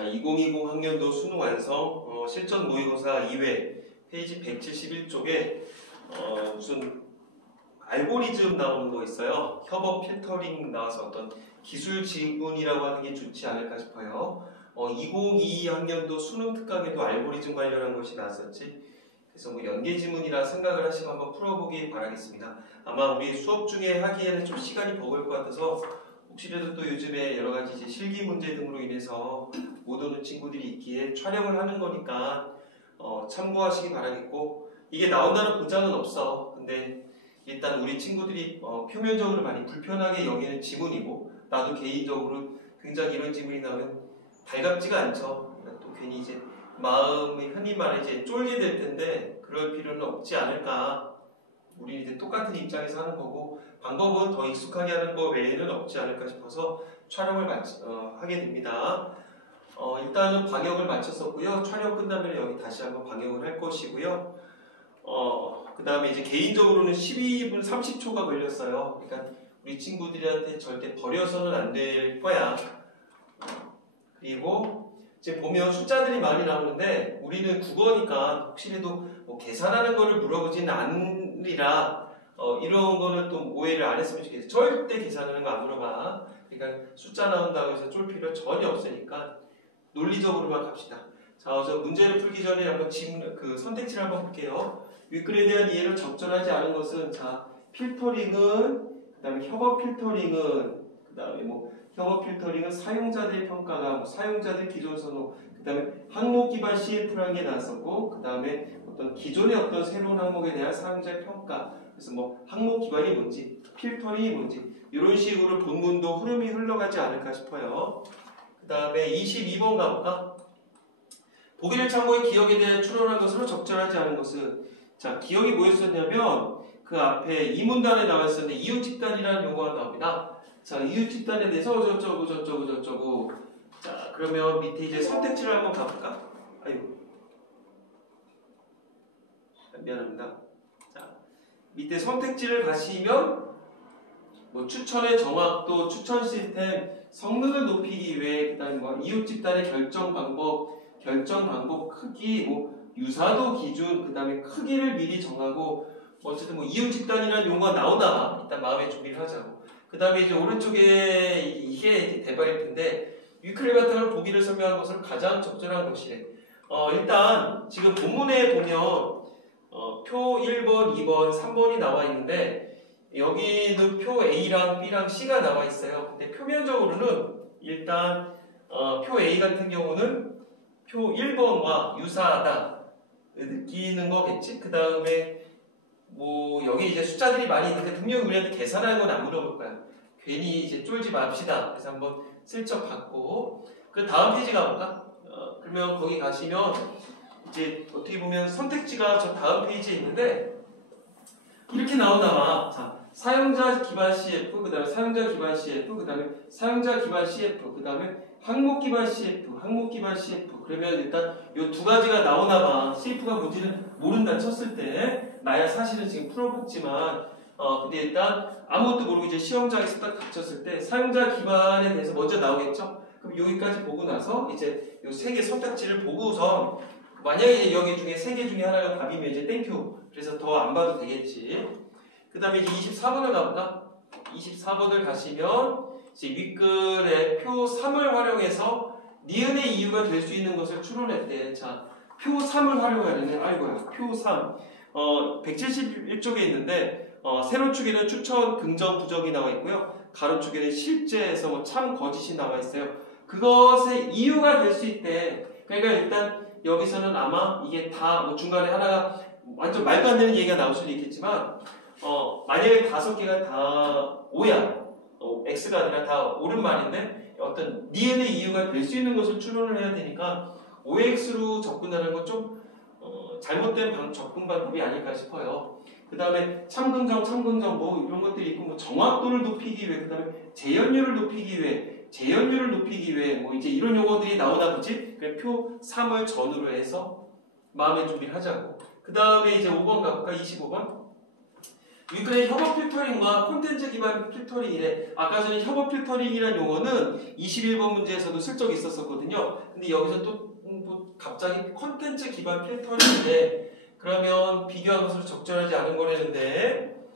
자, 2020 학년도 수능 완성 실전 모의고사 2회 페이지 171쪽에 무슨 알고리즘 나오는 거 있어요. 협업 필터링 나와서 어떤 기술 지문이라고 하는 게 좋지 않을까 싶어요. 2022 학년도 수능 특강에도 알고리즘 관련한 것이 나왔었지. 그래서 뭐 연계 지문이라 생각을 하시고 한번 풀어보기 바라겠습니다. 아마 우리 수업 중에 하기에는 좀 시간이 버거울 것 같아서 혹시라도 또 요즘에 여러 가지 이제 실기 문제 등으로 인해서 못 오는 친구들이 있기에 촬영을 하는 거니까 참고하시기 바라겠고, 이게 나온다는 보장은 없어. 근데 일단 우리 친구들이 표면적으로 많이 불편하게 여기는 지문이고, 나도 개인적으로 굉장히 이런 지문이 나오면 달갑지가 않죠. 그러니까 또 괜히 이제 마음이 흔히 말해 이제 쫄게 될 텐데 그럴 필요는 없지 않을까. 우리 이제 똑같은 입장에서 하는 거고, 방법은 더 익숙하게 하는 거 외에는 없지 않을까 싶어서 촬영을 하게 됩니다. 일단은 방역을 마쳤었고요. 촬영 끝나면 여기 다시 한번 방역을 할 것이고요. 그 다음에 이제 개인적으로는 12분 30초가 걸렸어요. 그러니까 우리 친구들한테 절대 버려서는 안 될 거야. 그리고 이제 보면 숫자들이 많이 나오는데 우리는 국어니까 혹시라도 뭐 계산하는 거를 물어보지는 않으리라 이런 거는 또 오해를 안 했으면 좋겠어요. 절대 계산하는 거 안 물어봐. 그러니까 숫자 나온다고 해서 쫄 필요 전혀 없으니까 논리적으로만 갑시다. 자, 그래서 문제를 풀기 전에 한번 선택지를 한번 볼게요. 윗글에 대한 이해를 적절하지 않은 것은, 자, 필터링은, 그 다음에 협업 필터링은, 그 다음에 뭐 협업 필터링은 사용자들의 평가가, 뭐 사용자들 기존 선호, 그 다음에 항목 기반 CF라는 게 나왔었고, 그 다음에 어떤 기존의 어떤 새로운 항목에 대한 사용자의 평가, 그래서 뭐 항목 기반이 뭔지, 필터링이 뭔지, 이런 식으로 본문도 흐름이 흘러가지 않을까 싶어요. 그 다음에 22번 가볼까? 보기를 참고해 기억에 대해 추론한 것으로 적절하지 않은 것은, 자, 기억이 뭐였었냐면 그 앞에 이 문단에 나와 있었는데 이웃 집단이라는 용어가 나옵니다. 자, 이웃 집단에 대해서 저쩌고. 자, 그러면 밑에 이제 선택지를 한번 가볼까? 아이고, 미안합니다. 자, 밑에 선택지를 가시면 뭐 추천의 정확도, 추천 시스템, 성능을 높이기 위해, 그다음에 뭐 이웃 집단의 결정 방법 크기, 뭐 유사도 기준, 그다음에 크기를 미리 정하고, 어쨌든 뭐 이웃 집단이라는 용어가 나오나 일단 마음의 준비를 하자고. 그다음에 이제 오른쪽에 이게 대박일 텐데, 위클리 바탕을 보기를 설명한 것은 가장 적절한 것이래. 일단 지금 본문에 보면 표 1번, 2번, 3번이 나와 있는데 여기는 표 A랑 B랑 C가 나와 있어요. 근데 표면적으로는 일단 표 A 같은 경우는 표 1번과 유사하다 느끼는 거겠지. 그 다음에 뭐 여기 이제 숫자들이 많이 있는데 분명히 우리한테 계산하는 건 안 물어볼 거야. 괜히 이제 쫄지 맙시다. 그래서 한번 슬쩍 받고, 그 다음 페이지 가볼까? 그러면 거기 가시면 이제 어떻게 보면 선택지가 저 다음 페이지에 있는데 이렇게 나오나 봐. 자, 사용자 기반 CF, 그 다음에 사용자 기반 CF, 그 다음에 사용자 기반 CF, 그 다음에 항목 기반 CF, 항목 기반 CF. 그러면 일단 이 두 가지가 나오나 봐. CF가 뭔지는 모른다 쳤을 때, 나야 사실은 지금 풀어봤지만, 근데 일단 아무것도 모르고 이제 시험장에서 딱 닥쳤을 때 사용자 기반에 대해서 먼저 나오겠죠? 그럼 여기까지 보고 나서 이제 이 세 개 선택지를 보고서, 만약에 여기 중에 세 개 중에 하나가 답이면 이제 땡큐. 그래서 더 안 봐도 되겠지. 그 다음에 이제 24번을 가볼까? 24번을 가시면 이제 윗글에 표 3을 활용해서 니은의 이유가 될 수 있는 것을 추론했대. 자, 표 3을 활용하려네. 아이고야, 표 3. 171쪽에 있는데 세로축에는 추천, 긍정, 부정이 나와 있고요. 가로축에는 실제에서 뭐 참, 거짓이 나와 있어요. 그것의 이유가 될 수 있대. 그러니까 일단 여기서는 아마 이게 다 뭐 중간에 하나가 완전 말도 안 되는 얘기가 나올 수는 있겠지만, 만약에 5개가 다 O야, X가 아니라 다 옳은 말인데 어떤 니은의 이유가 될 수 있는 것을 추론을 해야 되니까 OX로 접근하는 건 좀 잘못된 접근 방법이 아닐까 싶어요. 그 다음에 참긍정 뭐 이런 것들이 있고, 뭐 정확도를 높이기 위해, 그 다음에 재현율을 높이기 위해 뭐 이제 이런 용어들이 나오나 보지. 표 3을 전후로 해서 마음의 준비를 하자고. 그 다음에 이제 5번 가볼까? 25번. 위클의 협업 필터링과 콘텐츠 기반 필터링이래. 아까 전에 협업 필터링이라는 용어는 21번 문제에서도 슬쩍 있었었거든요. 근데 여기서 또 뭐 갑자기 콘텐츠 기반 필터링인데 그러면 비교한 것으로 적절하지 않은 거라는데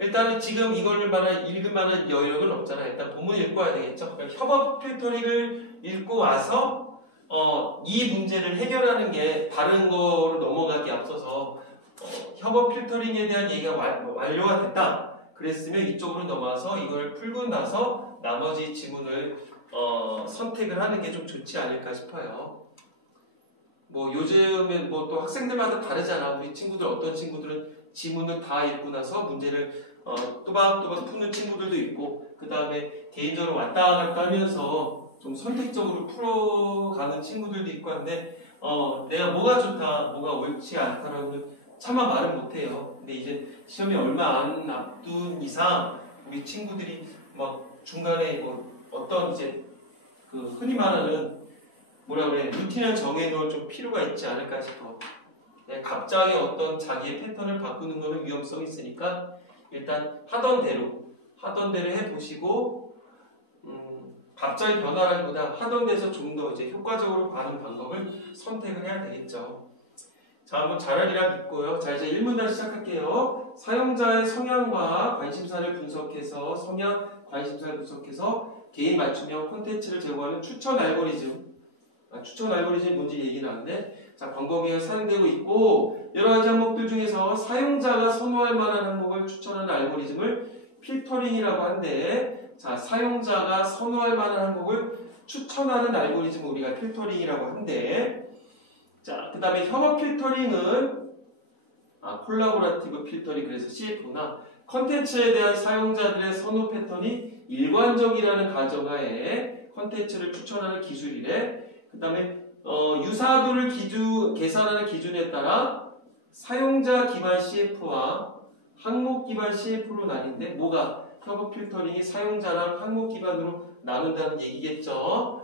일단은 지금 이걸 읽을 만한 여력은 없잖아. 일단 본문 읽고 와야 되겠죠. 그러니까 협업 필터링을 읽고 와서 이 문제를 해결하는 게 다른 거로 넘어가기 앞서서 협업 필터링에 대한 얘기가 완료가 됐다. 그랬으면 이쪽으로 넘어와서 이걸 풀고 나서 나머지 지문을 선택을 하는 게 좀 좋지 않을까 싶어요. 뭐 요즘은 뭐 또 학생들마다 다르잖아. 우리 친구들 어떤 친구들은 지문을 다 읽고 나서 문제를 또박또박 푸는 친구들도 있고 그 다음에 개인적으로 왔다 갔다 하면서 좀 선택적으로 풀어가는 친구들도 있고 한데 내가 뭐가 좋다, 뭐가 옳지 않다라고는 차마 말은 못해요. 근데 이제 시험이 얼마 안 앞둔 이상 우리 친구들이 막 중간에 뭐 어떤 이제 그 흔히 말하는 뭐라 그래 루틴을 정해놓을 좀 필요가 있지 않을까 싶어. 갑자기 어떤 자기의 패턴을 바꾸는 거는 위험성이 있으니까 일단 하던 대로 해보시고 갑자기 변화라기보다 하던 데서 좀 더 이제 효과적으로 가는 방법을 선택을 해야 되겠죠. 자, 한번 잘하리라 믿고요. 자, 이제 1문단 시작할게요. 사용자의 성향과 관심사를 분석해서 관심사를 분석해서 개인 맞춤형 콘텐츠를 제공하는 추천 알고리즘. 추천 알고리즘 뭔지 얘기 나왔는데 자, 광범위하게 사용되고 있고 여러 가지 항목들 중에서 사용자가 선호할 만한 항목을 추천하는 알고리즘을 필터링이라고 한데 자, 사용자가 선호할 만한 항목을 추천하는 알고리즘을 우리가 필터링이라고 한데 자, 그 다음에 협업 필터링은 콜라보라티브 필터링 그래서 CF구나. 컨텐츠에 대한 사용자들의 선호 패턴이 일관적이라는 가정하에 컨텐츠를 추천하는 기술이래. 그 다음에 유사도를 계산하는 기준에 따라 사용자 기반 CF와 항목 기반 CF로 나뉜데 뭐가 협업 필터링이 사용자랑 항목 기반으로 나눈다는 얘기겠죠.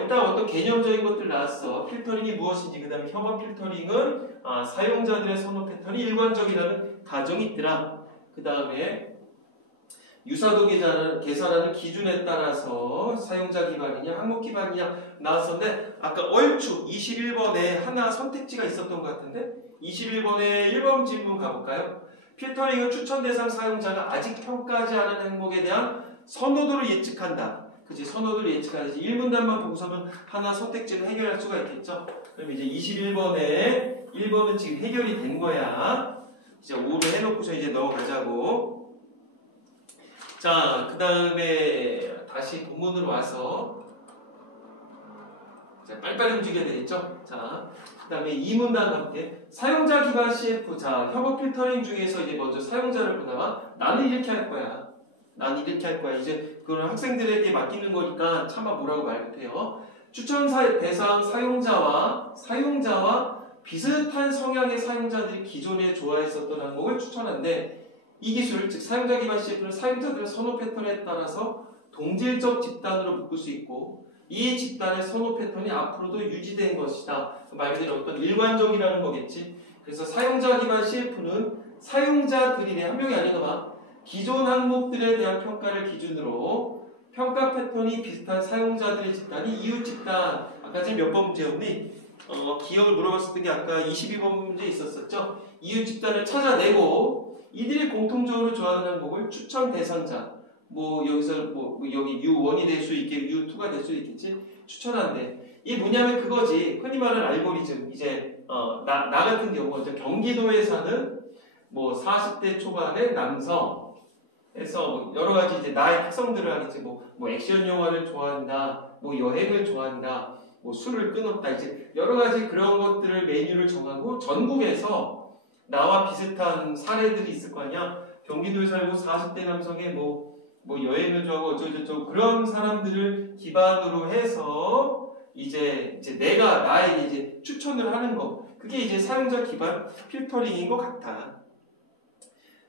일단 어떤 개념적인 것들 나왔어. 필터링이 무엇인지 그 다음에 협업 필터링은 사용자들의 선호 패턴이 일관적이라는 가정이 있더라. 그 다음에 유사도 계산하는 기준에 따라서 사용자 기반이냐 항목 기반이냐 나왔었는데 아까 얼추 21번에 하나 선택지가 있었던 것 같은데 21번에 1번 질문 가볼까요? 필터링은 추천 대상 사용자가 아직 평가하지 않은 항목에 대한 선호도를 예측한다. 그치? 선호도를 예측하지. 1문단만 보고서는 하나 선택지를 해결할 수가 있겠죠? 그럼 이제 21번에 1번은 지금 해결이 된 거야. 이제 5를 해놓고서 이제 넘어가자고. 자, 그 다음에 다시 본문으로 와서 자, 빨리빨리 움직여야 되겠죠? 자, 그 다음에 2문단 가볼게. 사용자 기반 CF. 자, 협업 필터링 중에서 이제 먼저 사용자를 보다가 나는 이렇게 할 거야. 이제 그건 학생들에게 맡기는 거니까 차마 뭐라고 말 못해요. 추천 대상 사용자와 비슷한 성향의 사용자들이 기존에 좋아했었던 항목을 추천한데 이 기술, 즉 사용자 기반 CF는 사용자들의 선호 패턴에 따라서 동질적 집단으로 묶을 수 있고 이 집단의 선호 패턴이 앞으로도 유지된 것이다. 말 그대로 어떤 일관적이라는 거겠지. 그래서 사용자 기반 CF는 사용자들이네 한 명이 아닌가 봐. 기존 항목들에 대한 평가를 기준으로 평가 패턴이 비슷한 사용자들의 집단이 이웃 집단. 아까 지금 몇 번 문제였니? 기억을 물어봤었던 게 아까 22번 문제 있었었죠. 이웃 집단을 찾아내고 이들이 공통적으로 좋아하는 항목을 추천 대상자. 뭐 여기서 뭐 여기 U1이 될 수 있게 U2가 될 수 있겠지. 추천한대. 이게 뭐냐면 그거지. 흔히 말하는 알고리즘. 이제 나 같은 경우 경기도에 사는 뭐 40대 초반의 남성. 해서 뭐 여러 가지 이제 나의 특성들을 하겠지. 뭐 액션 영화를 좋아한다. 뭐 여행을 좋아한다. 뭐 술을 끊었다. 이제 여러 가지 그런 것들을 메뉴를 정하고 전국에서 나와 비슷한 사례들이 있을 거 아니야. 경기도에 살고 40대 남성의 뭐 여행을 좋아하고 어쩌고저쩌고 그런 사람들을 기반으로 해서 이제 내가 나에게 이제 추천을 하는 거. 그게 이제 사용자 기반 필터링인 것 같아.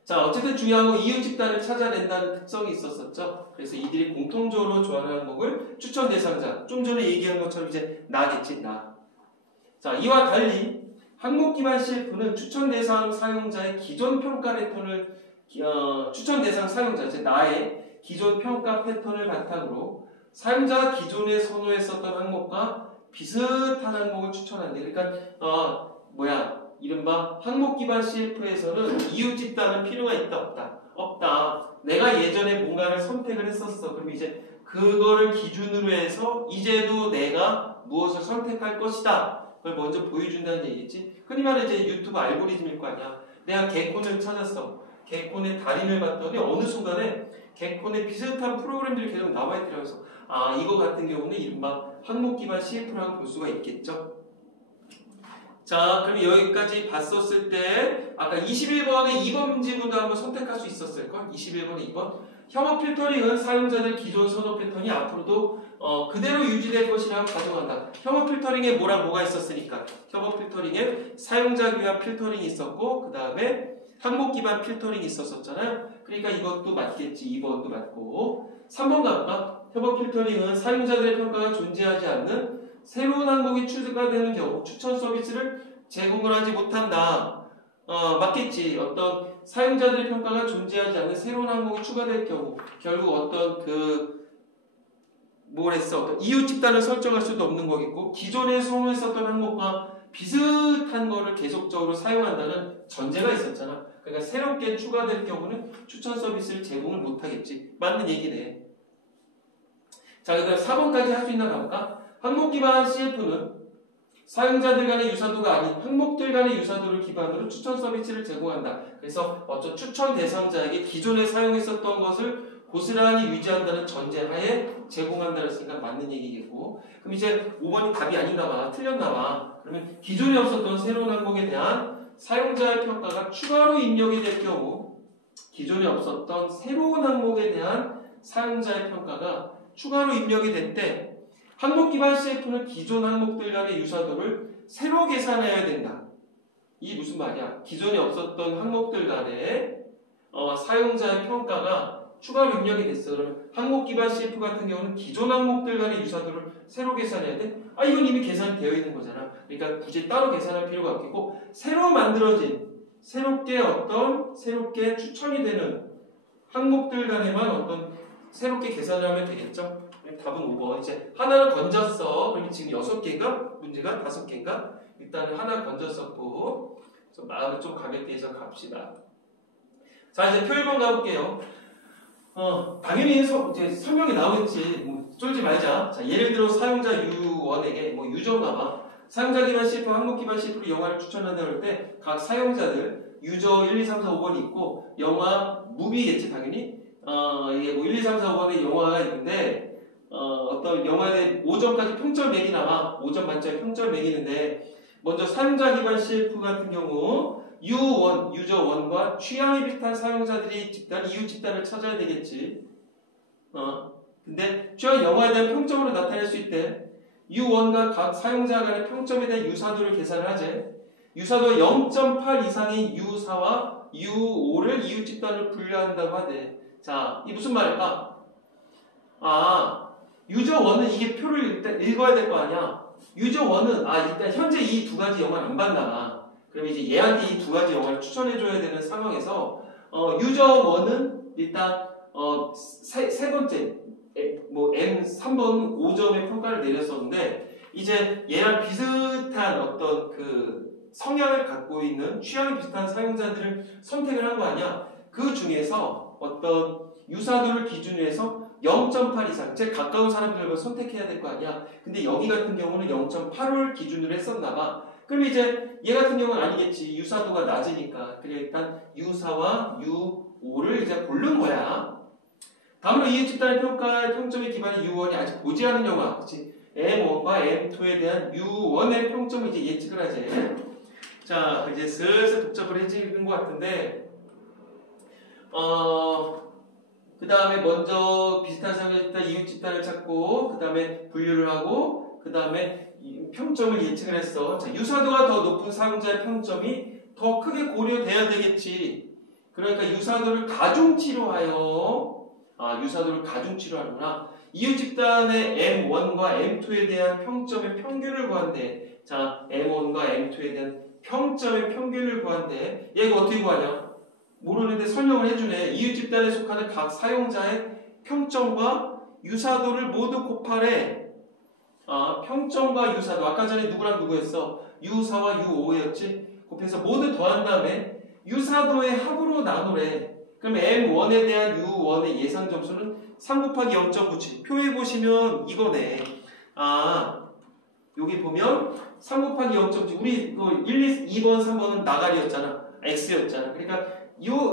자, 어쨌든 중요한 건 이웃 집단을 찾아낸다는 특성이 있었었죠. 그래서 이들이 공통적으로 좋아하는 항목을 추천 대상자. 좀 전에 얘기한 것처럼 이제 나겠지, 나. 자, 이와 달리 항목 기반 CF는 추천 대상 사용자의 기존 평가 패턴을 추천 대상 사용자, 즉 나의 기존 평가 패턴을 바탕으로 사용자가 기존에 선호했었던 항목과 비슷한 항목을 추천한대. 그러니까 이른바 항목 기반 CF에서는 이유 집단은 필요가 있다 없다? 없다. 내가 예전에 뭔가를 선택을 했었어. 그럼 이제 그거를 기준으로 해서 이제도 내가 무엇을 선택할 것이다. 그걸 먼저 보여준다는 얘기겠지. 흔히 말해 이제 유튜브 알고리즘일 거 아니야. 내가 개콘을 찾았어. 개콘의 달인을 봤더니 어느 순간에 개콘의 비슷한 프로그램들이 계속 나와 있더라고요. 그래서 이거 같은 경우는 이른바 항목 기반 CF라고 볼 수가 있겠죠. 자, 그럼 여기까지 봤었을 때 아까 21번의 2번 질문도 한번 선택할 수 있었을걸? 21번의 2번. 혐오 필터링은 사용자들 기존 선호 패턴이 앞으로도 그대로 유지될 것이라고 가정한다. 혐오 필터링에 뭐가 있었으니까. 혐오 필터링에 사용자 위한 필터링이 있었고 그 다음에 항목 기반 필터링이 있었잖아요. 그러니까 이것도 맞겠지. 2번도 맞고. 3번 가볼까? 혐오 필터링은 사용자들의 평가가 존재하지 않는 새로운 항목이 추가되는 경우 추천 서비스를 제공을 하지 못한다. 맞겠지. 어떤 사용자들의 평가가 존재하지 않는 새로운 항목이 추가될 경우 결국 어떤 어떤 이유 집단을 설정할 수도 없는 거겠고 기존에 선호했었던 항목과 비슷한 거를 계속적으로 사용한다는 전제가 있었잖아. 그러니까 새롭게 추가될 경우는 추천 서비스를 제공을 못하겠지. 맞는 얘기네. 자, 그다음 4번까지 할 수 있나 가볼까? 항목 기반 CF는 사용자들 간의 유사도가 아닌 항목들 간의 유사도를 기반으로 추천 서비스를 제공한다. 그래서 어떤 추천 대상자에게 기존에 사용했었던 것을 고스란히 유지한다는 전제하에 제공한다는 했으니까 맞는 얘기겠고. 그럼 이제 5번이 답이 아닌가 봐. 틀렸나 봐. 그러면 기존에 없었던 새로운 항목에 대한 사용자의 평가가 추가로 입력이 될 경우 기존에 없었던 새로운 항목에 대한 사용자의 평가가 추가로 입력이 될 때 항목 기반 CF는 기존 항목들 간의 유사도를 새로 계산해야 된다. 이게 무슨 말이야? 기존에 없었던 항목들 간의 사용자의 평가가 추가로 입력이 됐어. 그러면 항목 기반 CF 같은 경우는 기존 항목들 간의 유사도를 새로 계산해야 돼? 이건 이미 계산이 되어 있는 거잖아. 그러니까 굳이 따로 계산할 필요가 없겠고 새로 만들어진 새롭게 추천이 되는 항목들 간에만 새롭게 계산을 하면 되겠죠? 답은 5번. 이제 하나를 건졌어. 그러면 지금 6개인가? 문제가 5개인가? 일단은 하나 건졌었고 그래서 마음을 좀 가볍게 해서 갑시다. 자, 이제 표 1번 가볼게요. 당연히 이제 설명이 나오겠지. 쫄지 말자. 자, 예를 들어 사용자 U1에게 유저인가 봐. 사용자 기반 CF, 항목 기반 CF로 영화를 추천한다 그럴 때 각 사용자들 유저 1, 2, 3, 4, 5번이 있고 영화 무비겠지 당연히. 이게 1, 2, 3, 4, 5번의 영화가 있는데 어떤 영화에 대해 5점까지 평점 매기 나와. 5점 만점에 평점 매기는데 먼저 사용자 기반 CF 같은 경우 U1, 유저 1과 취향이 비슷한 사용자들이 이유 집단을 찾아야 되겠지. 근데 취향 영화에 대한 평점으로 나타낼 수 있대. U1과 각 사용자 간의 평점에 대한 유사도를 계산을 하지. 유사도 0.8 이상인 U4와 U5를 이유 집단으로 분류한다고 하대. 자, 이 무슨 말일까? 유저 1은 이게 표를 일단 읽어야 될 거 아니야. 유저 1은 일단 현재 이 두 가지 영화를 안 봤나 봐. 그럼 이제 얘한테 이 두 가지 영화를 추천해줘야 되는 상황에서 유저 1은 일단 세 번째 M 3번 5점의 평가를 내렸었는데 이제 얘랑 비슷한 어떤 성향을 갖고 있는 취향이 비슷한 사용자들을 선택을 한 거 아니야. 그 중에서 어떤 유사도를 기준으로 해서 0.8 이상, 제일 가까운 사람들을 선택해야 될 거 아니야. 근데 여기 같은 경우는 0.8을 기준으로 했었나 봐. 그럼 이제 얘 같은 경우는 아니겠지. 유사도가 낮으니까. 그래 일단 U4와 U5를 이제 고른 거야. 다음으로 이해 집단의 평가의 평점에 기반한 U1이 아직 보지 않은 영화, 그렇지? M1과 M2에 대한 U1의 평점을 이제 예측을 하지. 자, 이제 슬슬 복잡해지는 것 같은데, 그 다음에 먼저 비슷한 사용자 이웃 집단을 찾고, 그 다음에 분류를 하고, 그 다음에 평점을 예측을 했어. 자, 유사도가 더 높은 사용자의 평점이 더 크게 고려돼야 되겠지. 그러니까 유사도를 가중치료하여, 유사도를 가중치료하는구나. 이웃 집단의 M1과 M2에 대한 평점의 평균을 구한대. 자, M1과 M2에 대한 평점의 평균을 구한대. 얘가 어떻게 구하냐? 모르는데 설명을 해주네. 이웃 집단에 속하는 각 사용자의 평점과 유사도를 모두 곱하래. 평점과 유사도. 아까 전에 누구랑 누구였어? U4와 U5였지? 곱해서 모두 더한 다음에 유사도의 합으로 나누래. 그럼 M1에 대한 U1의 예상 점수는 3 곱하기 0.97. 표에 보시면 이거네. 여기 보면 3 곱하기 0.7. 우리 1, 2번, 3번은 나가리였잖아. X였잖아. 그러니까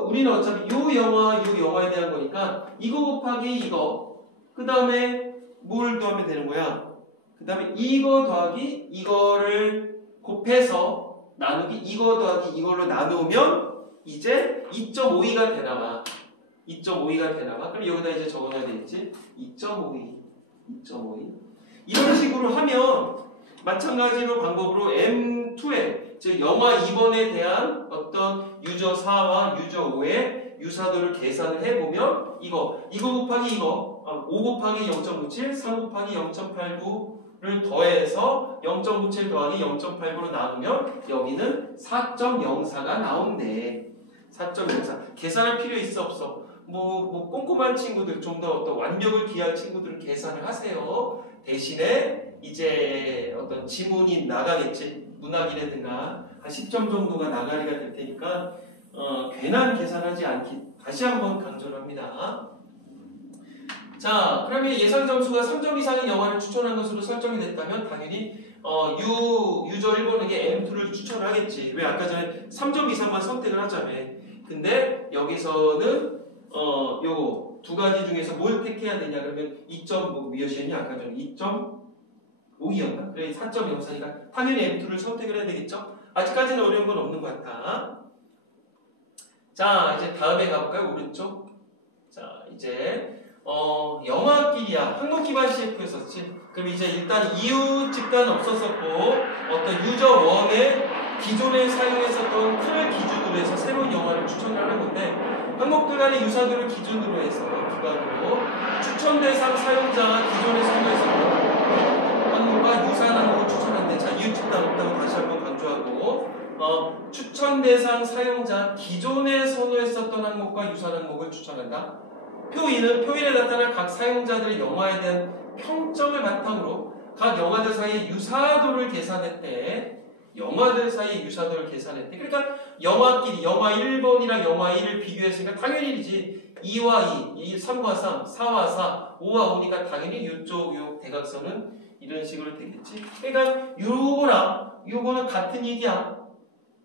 우리는 어차피 요 영화에 대한 거니까 이거 곱하기 이거. 그 다음에 뭘 더하면 되는 거야? 그 다음에 이거 더하기 이거를 곱해서 나누기 이거 더하기 이걸로 나누면 이제 2.52가 되나봐. 2.52가 되나봐. 그럼 여기다 이제 적어놔야 되겠지? 2.52. 이런 식으로 하면 마찬가지로 방법으로 M2에 즉 영화 2번에 대한 어떤 유저 4와 유저 5의 유사도를 계산을 해보면 이거 곱하기 이거 5 곱하기 0.97, 3 곱하기 0.89를 더해서 0.97 더하기 0.89로 나누면 여기는 4.04가 나온대. 4.04. 계산할 필요 있어 없어? 뭐 꼼꼼한 친구들, 좀 더 어떤 완벽을 기할 친구들은 계산을 하세요. 대신에 이제 어떤 지문이 나가겠지. 문학이라든가 한 10점 정도가 나가리가 될 테니까 괜한 계산하지 않기 다시 한번 강조를 합니다. 자, 그러면 예상 점수가 3점 이상의 영화를 추천한 것으로 설정이 됐다면 당연히 유저 1번에게 M2를 추천하겠지. 왜 아까 전에 3점 이상만 선택을 하자며. 근데 여기서는 요거 두 가지 중에서 뭘 택해야 되냐 그러면 2점 몇이었냐 아까 전에 2.52였나? 그래 4.04니까 당연히 M2를 선택을 해야 되겠죠? 아직까지는 어려운 건 없는 것 같아. 자, 이제 다음에 가볼까요? 오른쪽. 자, 이제 영화끼리야. 항목 기반 CF였었지. 그럼 이제 일단 이웃 집단은 없었었고 어떤 유저 1의 기존에 사용했었던 틀을 기준으로 해서 새로운 영화를 추천하는 건데 항목들 간의 유사도를 기준으로 해서 기반으로 추천 대상 사용자가 기존에 사용했었던 항목과 유사한 항목을 추천하는데 자 이웃 집단 없다고 다시 한번 강조하고 추천 대상 사용자 기존에 선호했었던 항목과 유사한 항목을 추천한다. 표인에 나타날 각 사용자들의 영화에 대한 평점을 바탕으로 각 영화들 사이의 유사도를 계산했대. 그러니까 영화끼리 영화 1번이랑 영화 1을 비교했으니까 당연히 2와 2, 3과 3, 4와 4, 5와 5니까 당연히 이쪽 대각선은 이런 식으로 되겠지. 그러니까 요거는 같은 얘기야.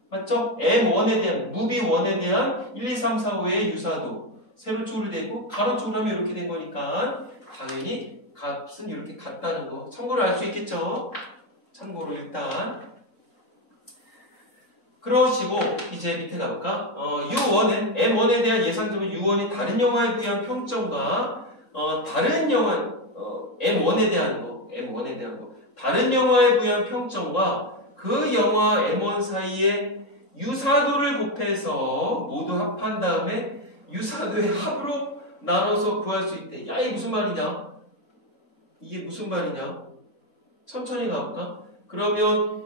맞죠? M1에 대한 무비 1에 대한 1, 2, 3, 4, 5의 유사도 세로축으로 되고 가로축으로 하면 이렇게 된 거니까 당연히 값은 이렇게 같다는 거 참고로 알 수 있겠죠? 참고로 일단 그러시고 이제 밑에 가볼까? U1은 M1에 대한 예상점은 U1이 다른 영화에 비한 평점과 다른 영화 M1에 대한 거 다른 영화에 비한 평점과 그 영화 M1 사이의 유사도를 곱해서 모두 합한 다음에 유사도의 합으로 나눠서 구할 수 있대. 야, 이게 무슨 말이냐? 천천히 가볼까? 그러면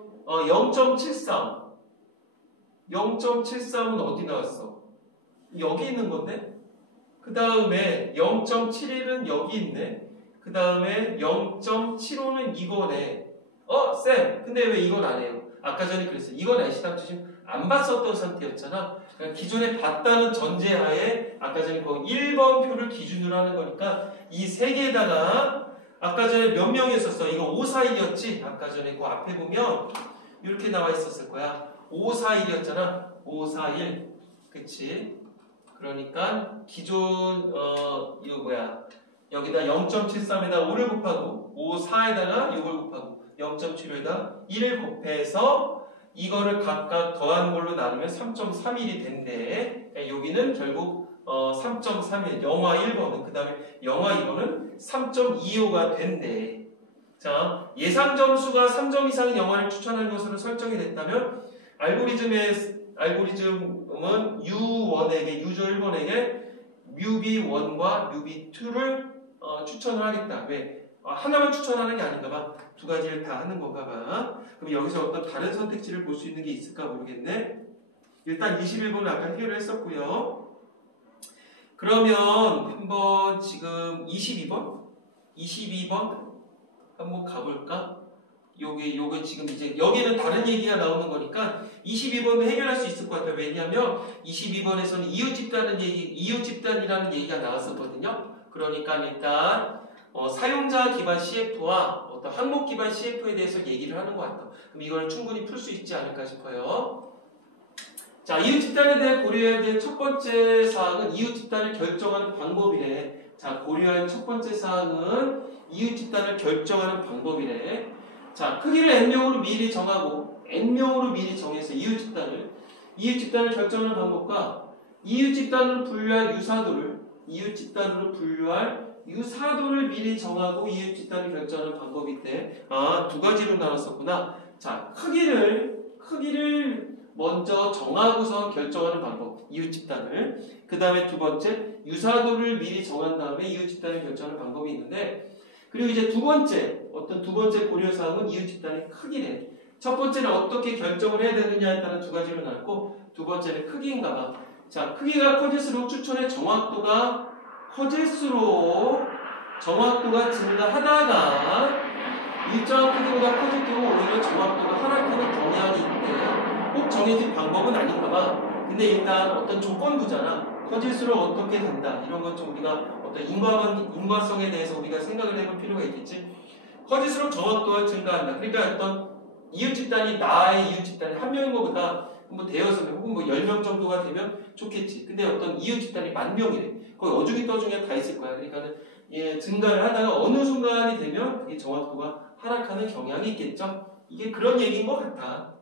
0.73은 어디 나왔어? 여기 있는 건데? 그 다음에 0.71은 여기 있네? 그 다음에 0.75는 이거네. 쌤! 근데 왜 이건 안 해요? 아까 전에 그랬어요. 이건 애시당초 안 봤었던 상태였잖아. 그러니까 기존에 봤다는 전제하에 아까 전에 1번 표를 기준으로 하는 거니까 이 세 개에다가 아까 전에 몇 명이 있었어? 이거 541이었지? 아까 전에 그 앞에 보면 이렇게 나와 있었을 거야. 541이었잖아. 541. 그치? 그러니까 기존 여기다 0.73에다 5를 곱하고 54에다가 6을 곱하고 0.75에다 1을 곱해서 이거를 각각 더한 걸로 나누면 3.31이 된대. 여기는 결국 3.31 영화 1번은 그 다음에 영화 2번은 3.25가 된대. 자, 예상 점수가 3점 이상의 영화를 추천하는 것으로 설정이 됐다면 알고리즘은 U1에게 유저 1번에게 뮤비1과 뮤비2를 추천을 하겠다. 왜? 하나만 추천하는 게 아닌가 봐. 두 가지를 다 하는 건가 봐. 그럼 여기서 어떤 다른 선택지를 볼 수 있는 게 있을까 모르겠네. 일단 21번은 아까 해결을 했었고요. 그러면 한번 지금 22번 한번 가볼까? 요게 지금 이제 여기는 다른 얘기가 나오는 거니까 22번도 해결할 수 있을 것 같아요. 왜냐하면 22번에서는 이웃집단이라는 얘기가 나왔었거든요. 그러니까 일단 사용자 기반 CF와 어떤 항목 기반 CF에 대해서 얘기를 하는 것 같아요. 그럼 이걸 충분히 풀 수 있지 않을까 싶어요. 자, 이웃집단에 대해 고려해야 될 첫 번째 사항은 이웃집단을 결정하는 방법이래. 자, 고려할 첫 번째 사항은 이웃집단을 결정하는 방법이래. 자, 크기를 n명으로 미리 정하고 n명으로 미리 정해서 이웃집단을 결정하는 방법과 이웃집단으로 분류할 유사도를 미리 정하고 이웃집단을 결정하는 방법인데 두 가지로 나눴었구나. 자, 크기를 먼저 정하고서 결정하는 방법, 이웃집단을. 그 다음에 두 번째, 유사도를 미리 정한 다음에 이웃집단을 결정하는 방법이 있는데, 그리고 이제 두 번째 고려사항은 이웃집단의 크기래. 첫 번째는 어떻게 결정을 해야 되느냐에 따른 두 가지로 나눴고, 두 번째는 크기인가 봐. 자, 크기가 커질수록 추천의 정확도가 증가하다가 일정한 크기보다 커질 경우 오히려 정확도가 하락하는 경향이 있대. 꼭 정해진 방법은 아닌가 봐. 근데 일단 어떤 조건부잖아. 커질수록 어떻게 된다. 이런 것 좀 우리가 어떤 인과성에 대해서 우리가 생각을 해볼 필요가 있겠지. 커질수록 정확도가 증가한다. 그러니까 어떤 나의 이웃집단이 한 명인 것보다 뭐 대여섯 명 혹은 뭐 10명 정도가 되면 좋겠지. 근데 어떤 이웃집단이 10,000명이래. 거기 어중이 떠중이 다 있을 거야. 그러니까는 증가를 하다가 어느 순간이 되면 이 정확도가 하락하는 경향이 있겠죠. 이게 그런 얘기인 것 같아.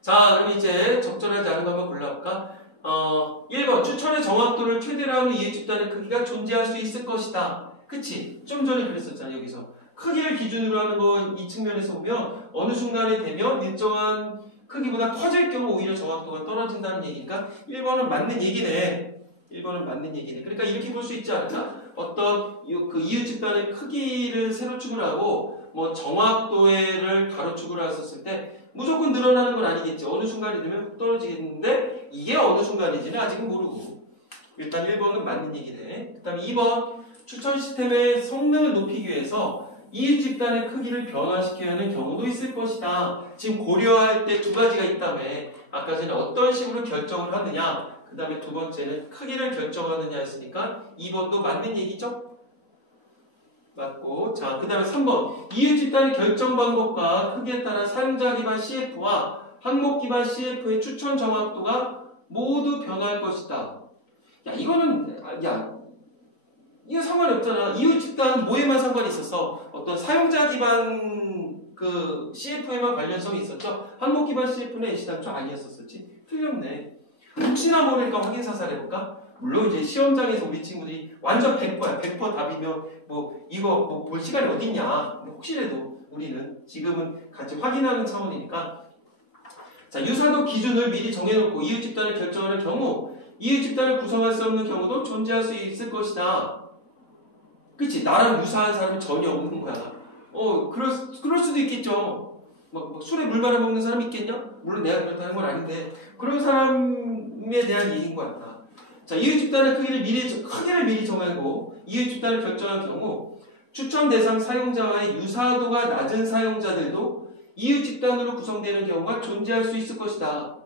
자, 그럼 이제 적절하지 않은 거 한번 골라볼까? 1번 추천의 정확도를 최대로 하는 이웃집단의 크기가 존재할 수 있을 것이다. 그치? 좀 전에 그랬었잖아. 여기서 크기를 기준으로 하는 거 이 측면에서 보면 어느 순간이 되면 일정한 크기보다 커질 경우 오히려 정확도가 떨어진다는 얘기니까 1번은 맞는 얘기네. 그러니까 이렇게 볼 수 있지 않나? 어떤 그 이웃집단의 크기를 세로축을 하고 뭐 정확도를 가로축으로 했었을 때 무조건 늘어나는 건 아니겠지. 어느 순간이 되면 떨어지겠는데 이게 어느 순간인지는 아직은 모르고. 일단 1번은 맞는 얘기네. 그 다음에 2번 추천 시스템의 성능을 높이기 위해서 이웃집단의 크기를 변화시켜야 하는 경우도 있을 것이다. 지금 고려할 때 두 가지가 있다며. 아까 전에 어떤 식으로 결정을 하느냐. 그 다음에 두 번째는 크기를 결정하느냐 했으니까 2번도 맞는 얘기죠? 맞고. 자, 그 다음에 3번. 이웃집단의 결정 방법과 크기에 따라 사용자 기반 CF와 항목 기반 CF의 추천 정확도가 모두 변화할 것이다. 야, 이거 상관이 없잖아. 이웃집단은 뭐에만 상관이 있었어? 어떤 사용자 기반 그 CF에만 관련성이 있었죠? 항목 기반 CF는 애시당초 아니었었지? 틀렸네. 혹시나 모르니까 확인사살 해볼까? 물론 이제 시험장에서 우리 친구들이 완전 100%야. 100% 답이면 이거 볼 시간이 어딨냐. 혹시라도 우리는 지금은 같이 확인하는 차원이니까. 자, 유사도 기준을 미리 정해놓고 이웃집단을 결정하는 경우 이웃집단을 구성할 수 없는 경우도 존재할 수 있을 것이다. 그치? 나랑 유사한 사람이 전혀 없는 거야. 그럴 수도 있겠죠. 술에 물 말아 먹는 사람이 있겠냐? 물론 내가 그렇다는 건 아닌데 그런 사람에 대한 얘기인 것 같다. 자, 이웃집단의 크기를 미리 정하고 이웃집단을 결정할 경우 추천 대상 사용자와의 유사도가 낮은 사용자들도 이웃집단으로 구성되는 경우가 존재할 수 있을 것이다.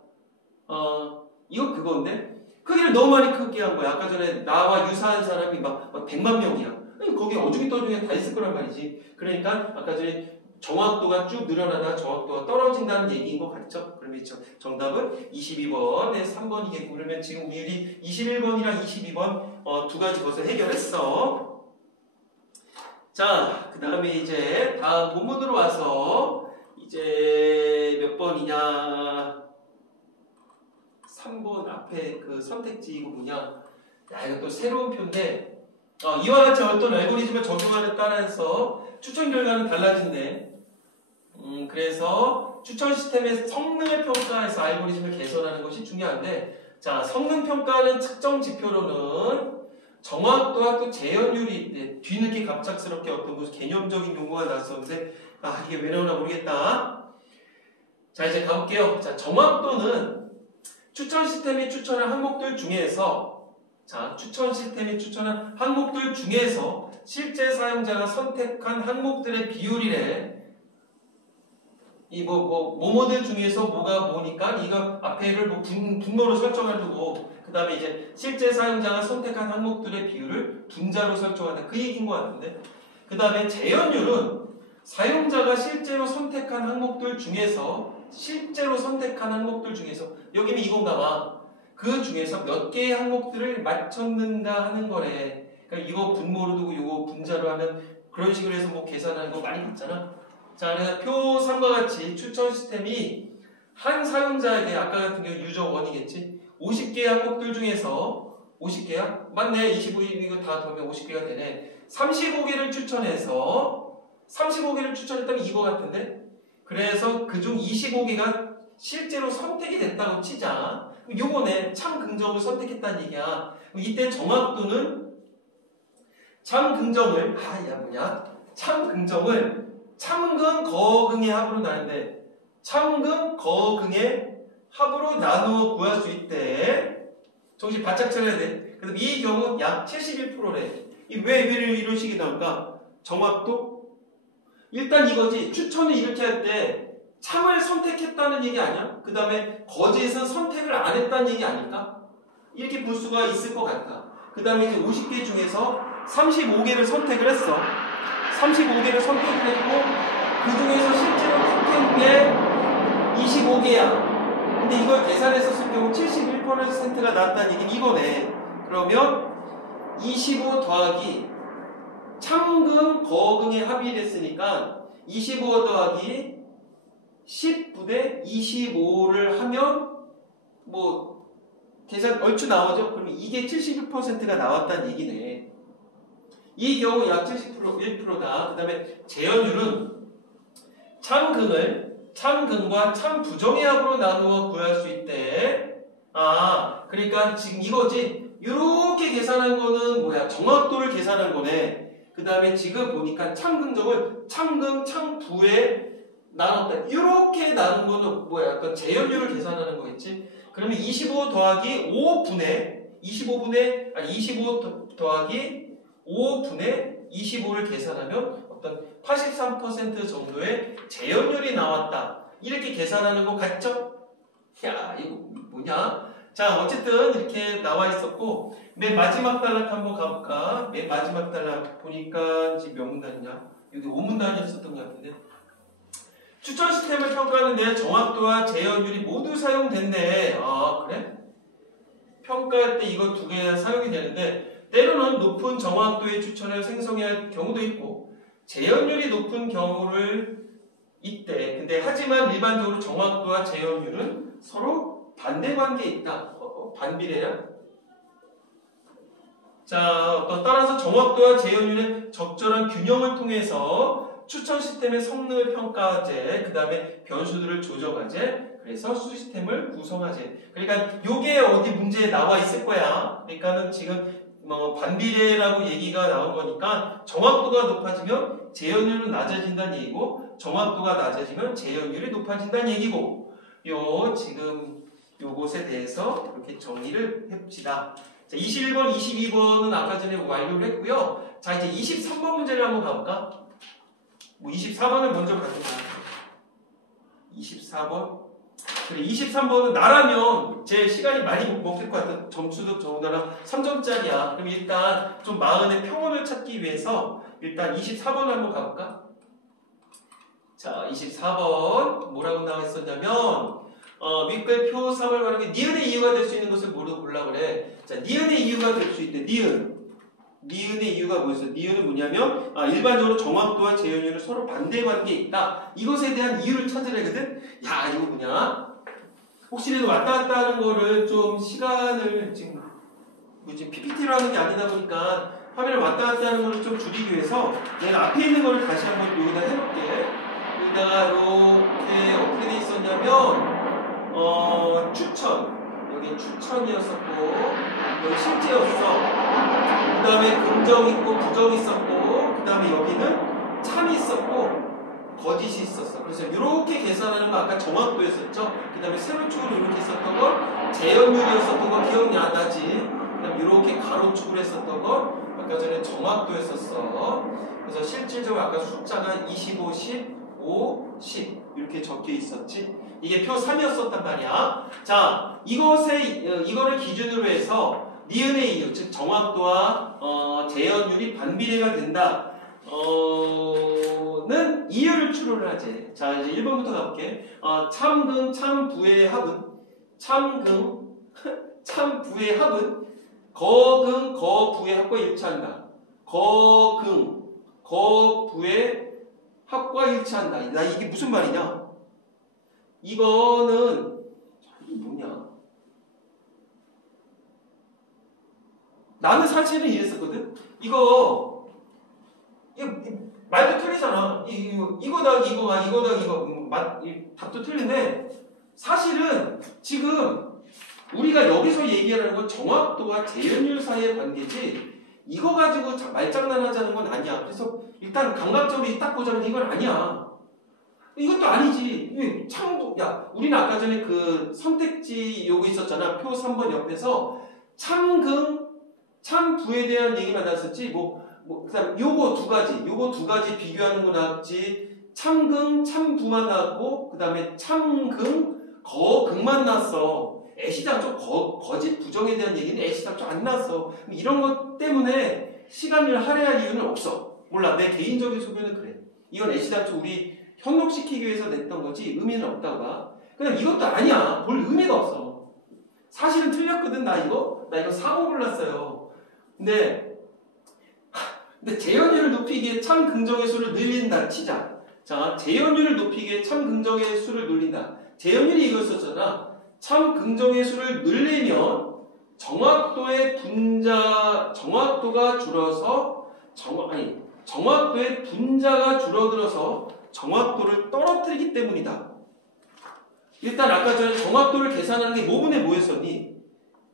이거 그건데 크기를 너무 많이 크게 한 거야. 아까 전에 나와 유사한 사람이 막 100만 명이야. 거기 어중이 떠중이 다 있을 거란 말이지. 그러니까 아까 전에 정확도가 쭉 늘어나다가 정확도가 떨어진다는 얘기인 것 같죠? 그러면 정답은 22번에 3번이겠고 그러면 지금 우리 21번이랑 22번 두 가지 벌써 해결했어. 자, 그 다음에 이제 다음 본문으로 와서 이제 몇 번이냐 3번 앞에 그 선택지 이거 뭐냐 야 이거 또 새로운 표인데 이와 같이 어떤 알고리즘을 적용하는 따라서 추천 결과는 달라진대. 그래서 추천 시스템의 성능을 평가해서 알고리즘을 개선하는 것이 중요한데 자, 성능 평가는 측정 지표로는 정확도와 또 재현율이 있대. 뒤늦게 갑작스럽게 어떤 무슨 개념적인 용어가 나왔었는데 이게 왜 나오나 모르겠다. 자, 이제 가볼게요. 자, 정확도는 추천 시스템이 추천한 항목들 중에서 실제 사용자가 선택한 항목들의 비율이래. 이 뭐뭐들 중에서 뭐가 뭐니까 이거 앞에를 분모로 설정해두고 그 다음에 이제 실제 사용자가 선택한 항목들의 비율을 분자로 설정한다. 그 얘기인 것 같은데. 그 다음에 재현율은 사용자가 실제로 선택한 항목들 중에서 여기는 이건가 봐. 그 중에서 몇 개의 항목들을 맞췄는가 하는 거래. 그러니까 이거 분모로 두고 이거 분자로 하면 그런 식으로 해서 뭐 계산하는 거 많이 봤잖아. 자, 그래서 표 3과 같이 추천 시스템이 한 사용자에게 아까 같은 경우 유저 1이겠지. 50개의 항목들 중에서 50개야? 맞네. 25 이거 다 더하면 50개가 되네. 35개를 추천했다면 이거 같은데? 그래서 그중 25개가 실제로 선택이 됐다고 치자. 요거네. 참 긍정을 선택했다는 얘기야. 이때 정확도는 참 긍정을 참근 거긍의 합으로 나는데 참근 거긍의 합으로 나누어 구할 수 있대. 정신 바짝 차려야 돼. 그럼 이 경우 약 71%래. 왜 이런 식이 나올까? 정확도? 일단 이거지. 추천을 이렇게 할 때 참을 선택했다는 얘기 아니야? 그 다음에 거짓은 선택을 안 했다는 얘기 아닐까? 이렇게 볼 수가 있을 것 같다. 그 다음에 이제 50개 중에서 35개를 선택을 했어. 35개를 선택을 했고 그 중에서 실제로 택한 게 25개야. 근데 이걸 계산했었을 경우 71%가 나왔다는 얘기는 이거네. 그러면 25 더하기 참근 거긍의 합이 됐으니까 25 더하기 10분의 25를 하면 뭐 계산 얼추 나오죠? 그러면 이게 71%가 나왔다는 얘기네. 이 경우 약 70%, 1%다. 그 다음에 재현율은 참근과 참부정의 합으로 나누어 구할 수 있대. 그러니까 지금 이거지. 이렇게 계산한 거는 뭐야? 정확도를 계산한 거네. 그 다음에 지금 보니까 참긍정을 참근, 참부에 나눴다. 이렇게 나눈 거는 뭐야? 약간 재현율을 계산하는 거겠지? 그러면 25 더하기 25 더하기 5분의 25를 계산하면 어떤 83% 정도의 재현율이 나왔다. 이렇게 계산하는 거 같죠? 야, 이거 뭐냐? 자, 어쨌든 이렇게 나와 있었고 맨 마지막 단락 한번 가볼까? 맨 마지막 단락 보니까 지금 몇 문단이냐? 여기 5문단이었었던 것 같은데 추천 시스템을 평가하는 데 정확도와 재현율이 모두 사용됐네. 그래? 평가할 때 이거 두 개 사용이 되는데 때로는 높은 정확도의 추천을 생성해야 할 경우도 있고 재현율이 높은 경우를 있대. 근데 하지만 일반적으로 정확도와 재현율은 서로 반대관계에 있다. 반비례야? 자, 따라서 정확도와 재현율의 적절한 균형을 통해서 추천 시스템의 성능을 평가하재, 그 다음에 변수들을 조정하재, 그래서 시스템을 구성하재. 그러니까 요게 어디 문제에 나와 있을 거야. 그러니까는 지금 반비례라고 얘기가 나온 거니까 정확도가 높아지면 재현율은 낮아진다는 얘기고 정확도가 낮아지면 재현율이 높아진다는 얘기고 지금 요것에 대해서 이렇게 정리를 해봅시다. 자, 21번, 22번은 아까 전에 완료를 했고요. 자, 이제 23번 문제를 한번 가볼까? 24번을 먼저 가져가. 24번. 그래, 23번은 나라면 제 시간이 많이 먹힐 것 같아. 점수도 더군다나 3점짜리야. 그럼 일단 좀 마음의 평온을 찾기 위해서 일단 24번 한번 가볼까? 자, 24번 뭐라고 나와 있었냐면 윗글 표 3을 말하는 게 니은의 이유가 될 수 있는 것을 모르고 골라 그래. 자, 니은의 이유가 될 수 있대. 니은의 이유가 뭐였어? 니은은 뭐냐면 일반적으로 정확도와 재현율은 서로 반대관계에 있다. 이것에 대한 이유를 찾으려거든. 야, 이거 뭐냐? 혹시라도 왔다 갔다 하는 거를 좀 시간을 지금 PPT로 하는 게 아니다 보니까 화면을 왔다 갔다 하는 거를 좀 줄이기 위해서 내가 앞에 있는 거를 다시 한번 여기다 해볼게. 여기다가 이렇게 어떻게 돼 있었냐면 추천. 여기 추천이었었고 여기 실제였어. 그 다음에 긍정 있고 부정 있었고 그 다음에 여기는 참이 있었고 거짓이 있었어. 그래서 이렇게 계산하는 거 아까 정확도였었죠. 그 다음에 세로축으로 이렇게 했었던 건 재현율이었었던 거 기억나지? 그 다음에 이렇게 가로축으로 했었던 건 아까 전에 정확도였었어. 그래서 실질적으로 아까 숫자가 25, 10, 5, 10 이렇게 적혀 있었지. 이게 표 3이었었단 말이야. 자, 이거를 기준으로 해서 니은의 이유, 즉 정확도와 재현율이 반비례가 된다. 는 이유를 추론을 하지. 자, 이제 1번부터 가볼게. 참근, 참부의 합은 참근, 참부의 합은 거근, 거부의 합과 일치한다. 거근, 거부의 합과 일치한다. 나 이게 무슨 말이냐? 이거는 이게 뭐냐? 나는 사실은 이랬었거든. 이거 말도 틀리잖아. 이거다 이거 답도 틀린데 사실은 지금 우리가 여기서 얘기하는 건 정확도와 재현율 사이의 관계지 이거 가지고 말장난하자는 건 아니야. 그래서 일단 감각적으로 딱 보자면 이건 아니야. 이것도 아니지. 야, 우리는 아까 전에 그 선택지 요거 있었잖아. 표 3번 옆에서 참근, 참부에 대한 얘기만 나왔었지. 그다음 요거 두 가지 비교하는 거 나왔지. 참근, 참부만 나왔고, 그 다음에 참근, 거근만 나왔어. 애시당초 거짓 부정에 대한 얘기는 애시당초 안 나왔어. 이런 것 때문에 시간을 할애할 이유는 없어. 몰라. 내 개인적인 소견은 그래. 이건 애시당초 우리 현혹시키기 위해서 냈던 거지 의미는 없다고 봐. 그냥 이것도 아니야. 볼 의미가 없어. 사실은 틀렸거든. 나 이거 4번 골랐어요. 근데 재현율을 높이기에 참 긍정의 수를 늘린다 치자. 자, 재현율을 높이기에 참 긍정의 수를 늘린다. 재현율이 이거였었잖아. 참 긍정의 수를 늘리면 정확도의 정확도가 줄어서 정확도의 분자가 줄어들어서 정확도를 떨어뜨리기 때문이다. 일단 아까 전에 정확도를 계산하는 게 모분에 뭐였었니?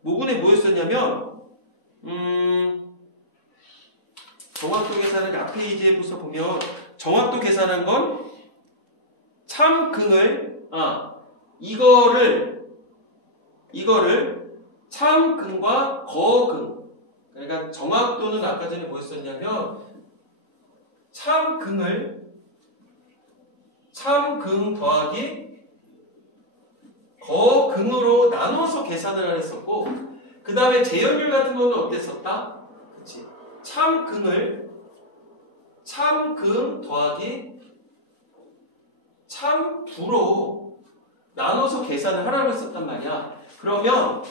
모분에 뭐였었냐면 정확도 계산은 앞 페이지에서 보면 정확도 계산한 건 참근을 이거를 참근과 거근 그러니까 정확도는 아까 전에 뭐였었냐면 참근 더하기 거근으로 나눠서 계산을 했었고 그 다음에 재현율 같은 거는 어땠었다? 그치? 참근 더하기 참부로 나눠서 계산을 하라고 했었단 말이야. 그러면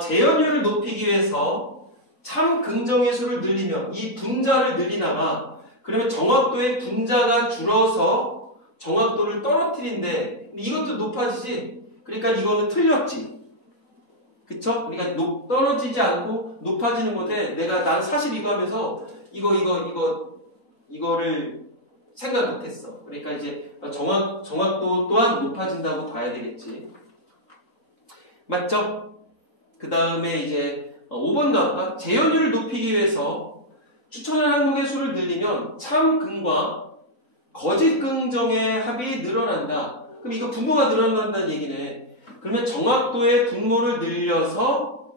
재현율을 높이기 위해서 참 긍정의 수를 늘리면 이 분자를 늘리나봐. 그러면 정확도의 분자가 줄어서 정확도를 떨어뜨린데 이것도 높아지지. 그러니까 이거는 틀렸지. 그쵸? 그러니까 떨어지지 않고 높아지는 건데 난 사실 이거 하면서 이거를 생각 못했어. 그러니까 이제 정확도 또한 높아진다고 봐야 되겠지. 맞죠? 그 다음에 이제 5번 나올까? 재현율을 높이기 위해서 추천하는 항목의 수를 늘리면 참근과 거짓 긍정의 합이 늘어난다. 그럼 이거 분모가 늘어난다는 얘기네. 그러면 정확도의 분모를 늘려서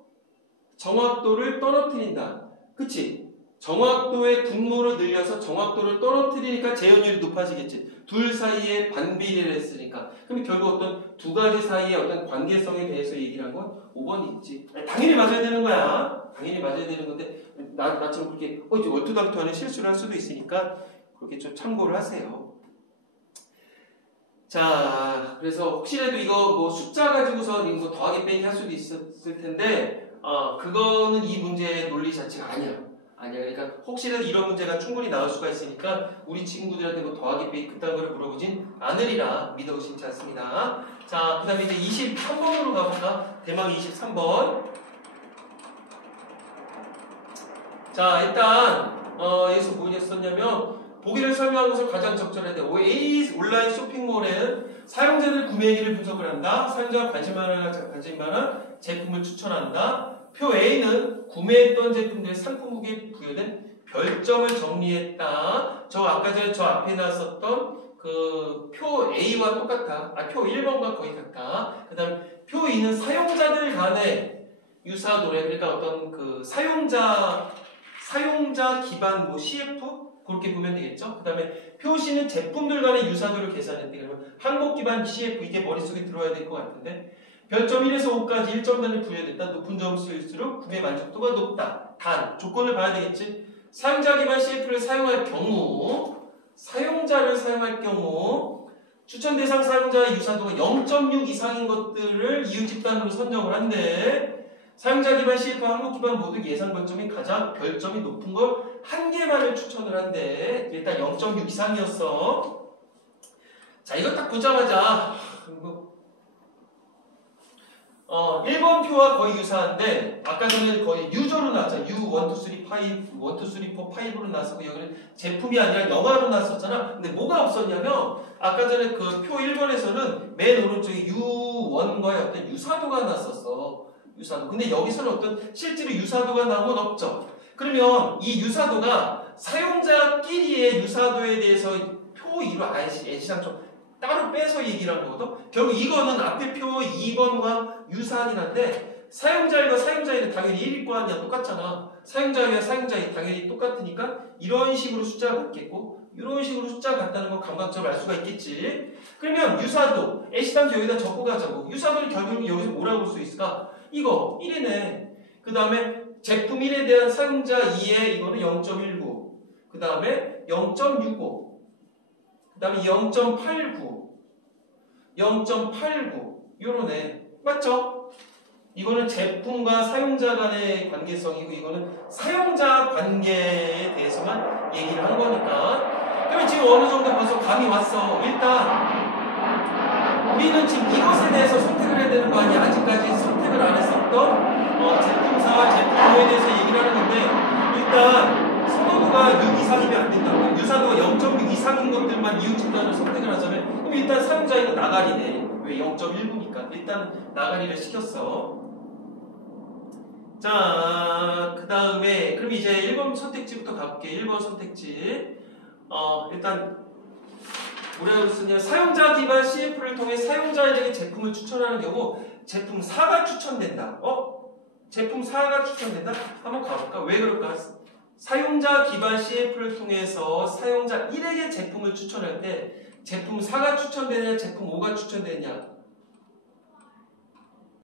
정확도를 떨어뜨린다. 그치? 정확도의 분모를 늘려서 정확도를 떨어뜨리니까 재현율이 높아지겠지. 둘 사이에 반비례를 했으니까. 그럼 결국 어떤 두 가지 사이의 어떤 관계성에 대해서 얘기를 한 건 5번이 있지. 당연히 맞아야 되는 거야. 당연히 맞아야 되는 건데 나처럼 그렇게 얼토당토하는 실수를 할 수도 있으니까 그렇게 좀 참고를 하세요. 자, 그래서 혹시라도 이거 숫자 가지고서 이거 더하기 빼기 할 수도 있었을 텐데 그거는 이 문제의 논리 자체가 아니야. 그러니까 혹시라도 이런 문제가 충분히 나올 수가 있으니까 우리 친구들한테 더하기 빼기 그딴 거를 물어보진 않으리라 믿어 의심치 않습니다. 자, 그 다음에 이제 23번으로 가볼까? 대망 23번. 자, 일단 여기서 뭐였었냐면 보기를 설명하는 것을 가장 적절한데 A 온라인 쇼핑몰에는 사용자들 구매 행위를 분석을 한다. 사용자가 관심 많은 제품을 추천한다. 표 A는 구매했던 제품들의 상품국에 부여된 별점을 정리했다. 아까 전에 저 앞에 나왔었던 그 표 A와 똑같아. 표 1번과 거의 같다. 그 다음에 표 2는 사용자들 간의 유사도래. 그러니까 어떤 그 사용자 기반 뭐 CF? 그렇게 보면 되겠죠. 그 다음에 표 C는 제품들 간의 유사도를 계산했대. 그러면 항목 기반 CF 이게 머릿속에 들어와야 될 것 같은데 별점 1에서 5까지 1점단을 부여했다. 높은 점수일수록 구매 만족도가 높다. 단, 조건을 봐야 되겠지. 사용자 기반 CF를 사용할 경우 추천 대상 사용자의 유사도가 0.6 이상인 것들을 이유 집단으로 선정을 한대. 사용자 기반 CF, 항목 기반 모두 예상 별점이 가장 별점이 높은 걸 한 개만을 추천을 한대. 일단 0.6 이상이었어. 자, 이거 딱 보자마자 1번 표와 거의 유사한데 아까 전에 거의 유저로 나왔잖아. U 1, 2, 3, 5, 1, 2, 3, 4, 5로 나왔고 여기는 제품이 아니라 영화로 나왔었잖아. 근데 뭐가 없었냐면 아까 전에 그 표 1번에서는 맨 오른쪽에 U1과의 어떤 유사도가 났었어. 유사도. 근데 여기서는 어떤 실제로 유사도가 나온 건 없죠. 그러면 이 유사도가 사용자끼리의 유사도에 대해서 표 2로 애시장 좀 따로 빼서 얘기를 한 거거든. 결국 이거는 앞에 표 2번과 유사하긴 한데 사용자일과 사용자일은 당연히 1일 거 아니야. 똑같잖아. 사용자일과 사용자일 당연히 똑같으니까 이런 식으로 숫자가 같겠고 이런 식으로 숫자가 같다는 건 감각적으로 알 수가 있겠지. 그러면 유사도 애시당초 여기다 적고 가자고. 유사도는 결국 여기서 뭐라고 볼 수 있을까? 이거 1이네. 그 다음에 제품 1에 대한 사용자 2에 이거는 0.19. 그 다음에 0.65. 그 다음에 0.89, 0.89 요러네. 맞죠? 이거는 제품과 사용자 간의 관계성이고 이거는 사용자 관계에 대해서만 얘기를 한 거니까. 그러면 지금 어느 정도 벌써 감이 왔어. 일단 우리는 지금 이것에 대해서 선택을 해야 되는 거 아니야. 아직까지 선택을 안 했었던 제품사와 제품에 대해서 얘기를 하는 건데 일단 선호도가 6 이상이면 안 된다고. 유사도가 0.6 이상인 것들만 이유 집단을 선택을 하자면 그럼 일단 사용자에는 나가리네. 왜 0.19니까 일단 나가리를 시켰어. 자, 그 다음에 그럼 이제 1번 선택지부터 가볼게. 1번 선택지. 일단 뭐라고 쓰냐. 사용자 기반 CF를 통해 사용자에게 제품을 추천하는 경우 제품 4가 추천된다. 제품 4가 추천된다? 한번 가볼까? 왜 그럴까? 사용자 기반 CF를 통해서 사용자 1에게 제품을 추천할 때 제품 4가 추천되냐 제품 5가 추천되냐